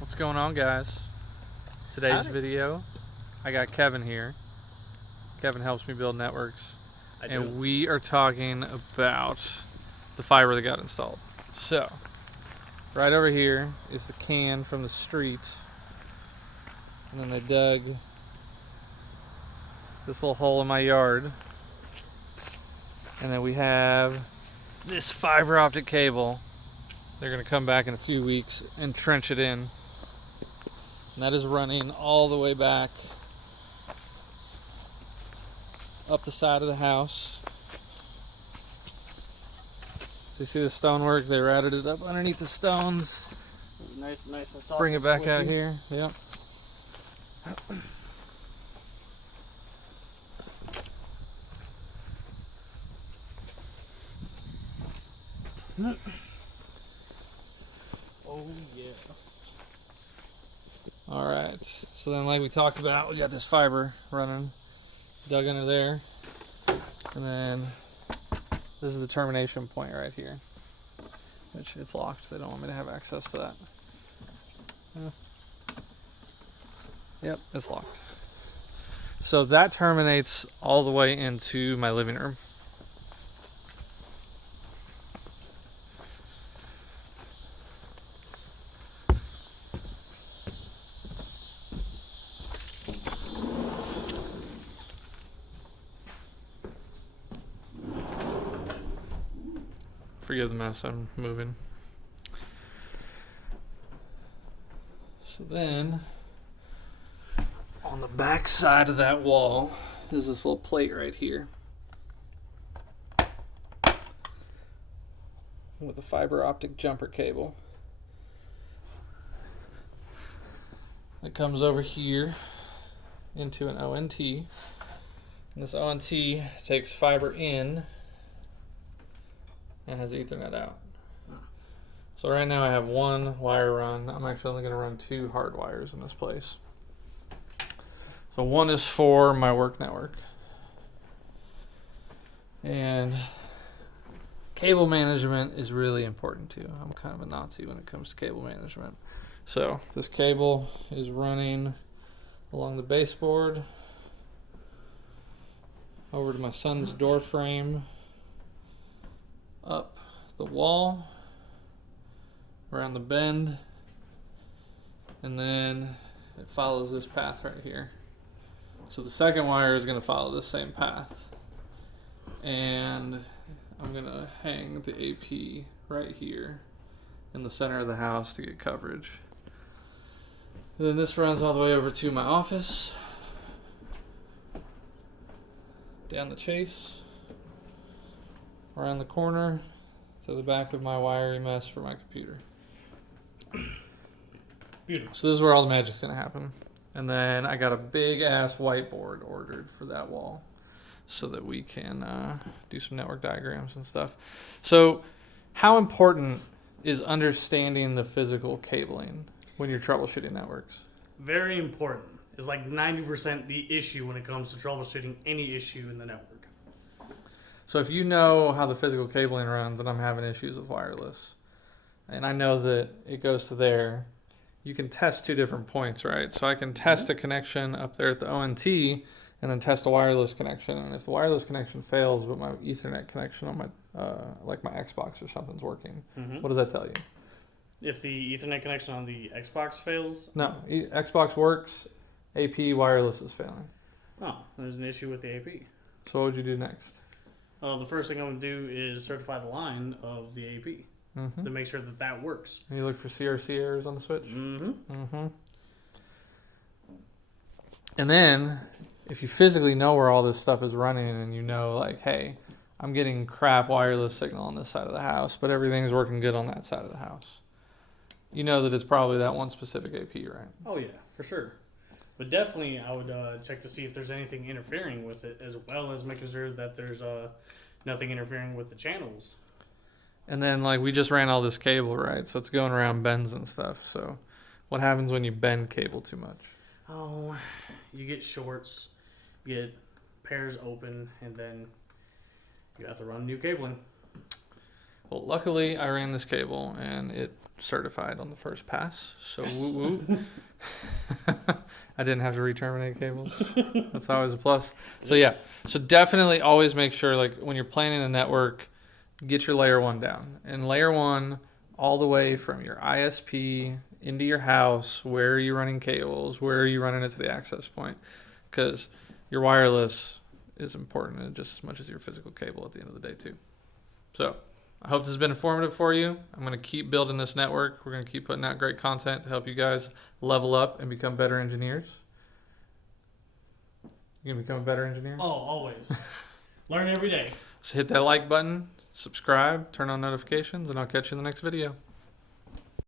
What's going on, guys? Today's Howdy. video, I got Kevin here. Kevin helps me build networks, and we are talking about the fiber that got installed. So, right over here is the can from the street, and then they dug this little hole in my yard, and then we have this fiber optic cable. They're going to come back in a few weeks and trench it in. And that is running all the way back up the side of the house. So you see the stonework? They routed it up underneath the stones. Nice and soft. Bring it back out here. Yep. Oh yeah. Alright. So then, like we talked about, we got this fiber running, dug under there. And then this is the termination point right here, which it's locked. They don't want me to have access to that. Yep, it's locked. So that terminates all the way into my living room. Forgive the mess, I'm moving. So then, on the back side of that wall is this little plate right here with a fiber optic jumper cable. It comes over here into an ONT, and this ONT takes fiber in and has Ethernet out. So right now I have one wire run. I'm actually only going to run two hard wires in this place. So one is for my work network. And cable management is really important too. I'm kind of a Nazi when it comes to cable management. So this cable is running along the baseboard over to my son's door frame, up the wall, around the bend, and then it follows this path right here. So the second wire is going to follow this same path, and I'm going to hang the AP right here in the center of the house to get coverage. And then this runs all the way over to my office, down the chase, around the corner to the back of my wiry mess for my computer. Beautiful. So this is where all the magic's gonna happen. And then I got a big ass whiteboard ordered for that wall so that we can do some network diagrams and stuff. So how important is understanding the physical cabling when you're troubleshooting networks? Very important. It's like 90% the issue when it comes to troubleshooting any issue in the network. So if you know how the physical cabling runs and I'm having issues with wireless, and I know that it goes to there, you can test two different points, right? So I can test a connection up there at the ONT and then test a wireless connection. And if the wireless connection fails, but my Ethernet connection on my, like my Xbox or something's working, what does that tell you? If the Ethernet connection on the Xbox fails, No, Xbox works, AP wireless is failing. oh, there's an issue with the AP. So what would you do next? The first thing I'm going to do is certify the line of the AP to make sure that that works. You look for CRC errors on the switch? And then, if you physically know where all this stuff is running and you know, like, hey, I'm getting crap wireless signal on this side of the house, but everything's working good on that side of the house, you know that it's probably that one specific AP, right? Oh, yeah, for sure. But definitely, I would check to see if there's anything interfering with it, as well as making sure that there's nothing interfering with the channels. And then, like, we just ran all this cable, right? So it's going around bends and stuff. So what happens when you bend cable too much? Oh, you get shorts, you get pairs open, and then you have to run new cabling. Well, luckily I ran this cable and it certified on the first pass. So woo woo. I didn't have to re-terminate cables. That's always a plus. So yeah, so definitely always make sure, like when you're planning a network, get your layer 1 down. And layer 1 all the way from your ISP into your house, where are you running cables, where are you running it to the access point, because your wireless is important just as much as your physical cable at the end of the day too. So I hope this has been informative for you. I'm going to keep building this network. We're going to keep putting out great content to help you guys level up and become better engineers. You going to become a better engineer? Oh, always. Learn every day. So hit that like button, subscribe, turn on notifications, and I'll catch you in the next video.